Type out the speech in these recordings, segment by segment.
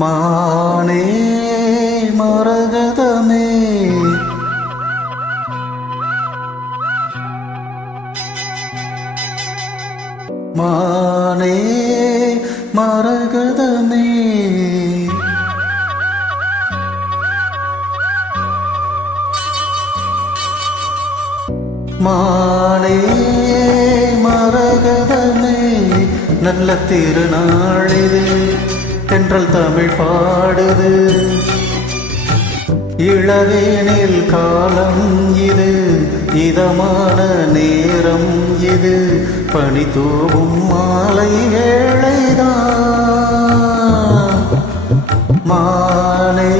மானே மரகதமே மானே மரகதமே மானே மரகதமே நல்ல திருநாளிது தென்றல் தமிழ் பாடுது இளவேனில் காலம் இது இதமான நேரம் இது பனி தூவும் மாலை வேளைதான் மானே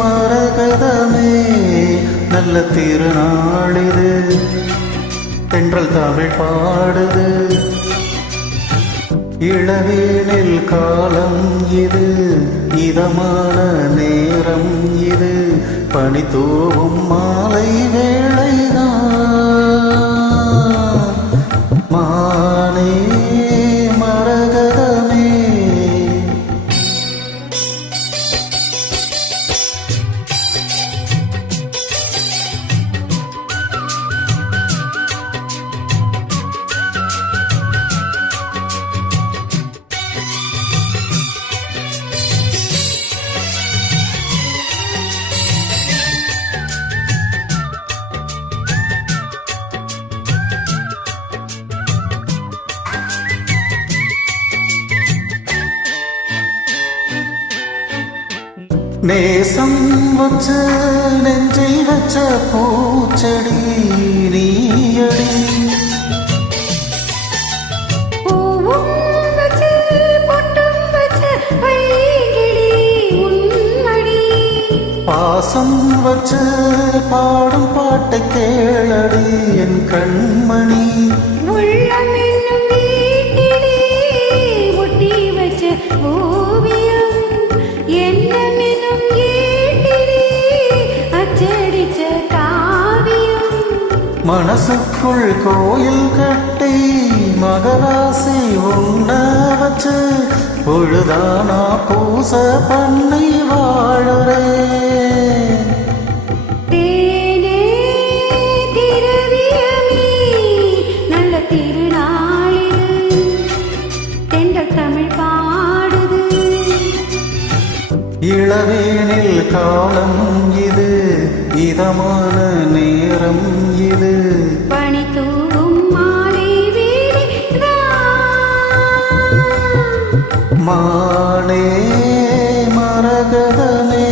மரகதமே நல்ல திருநாளிது தென்றல் தமிழ் பாடுது இளவேனில் காலம் இது இதமான நேரம் இது பனி தூவும் மாலை வேளைதான் மானே மரகதமே நேசம் வச்சு நெஞ்சில் வச்ச பூச்செடி நீயடி பாசம் வச்சு பாடும் பாட்டை கேளடி என் கண்மணி மனசுக்குள் கோயில் கட்டி மகராசி உண்ண வச்சு பொழுதானா பூச பண்ணி வாழுறே நல்ல திருநாளிது தென்றல் தமிழ் பாடுது இளவேனில் காலம் இது இதமான நேரம் இது பனி தூவும் மாலை வேளைதான் மானே மரகதமே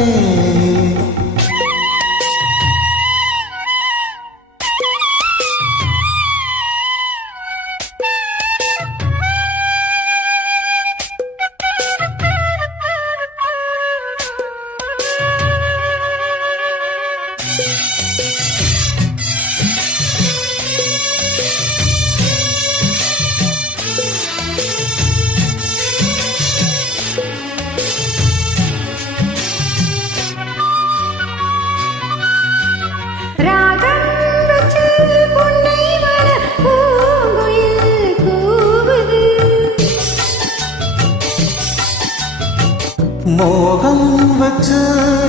மோகம் வச்சு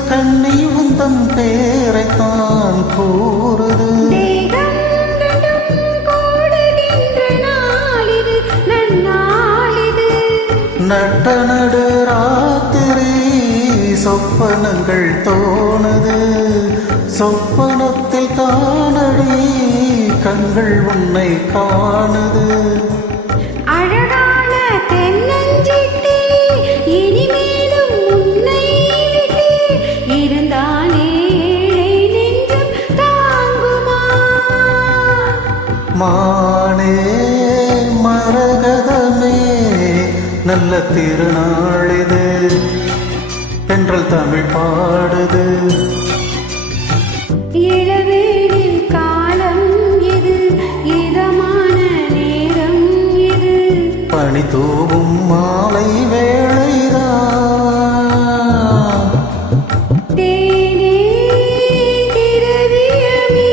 கண்ணி உந்தம் பேரைத்தான் கூறுது நட்ட நடு ராத்திரி சொப்பனங்கள் தோணுது சொப்பனத்தில் தானடி கண்கள் உன்னை காணுது மானே மரகதமே நல்ல திருநாளிது தென்றல் தமிழ் பாடுது இளவேனில் காலம் இது இதமான நேரம் இது பனி தூவும் மாலை வேளைதான் தேனே திரவியமே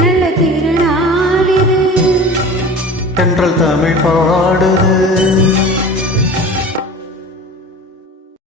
நல்ல திருநாளிது தென்றல் தமிழ் பாடு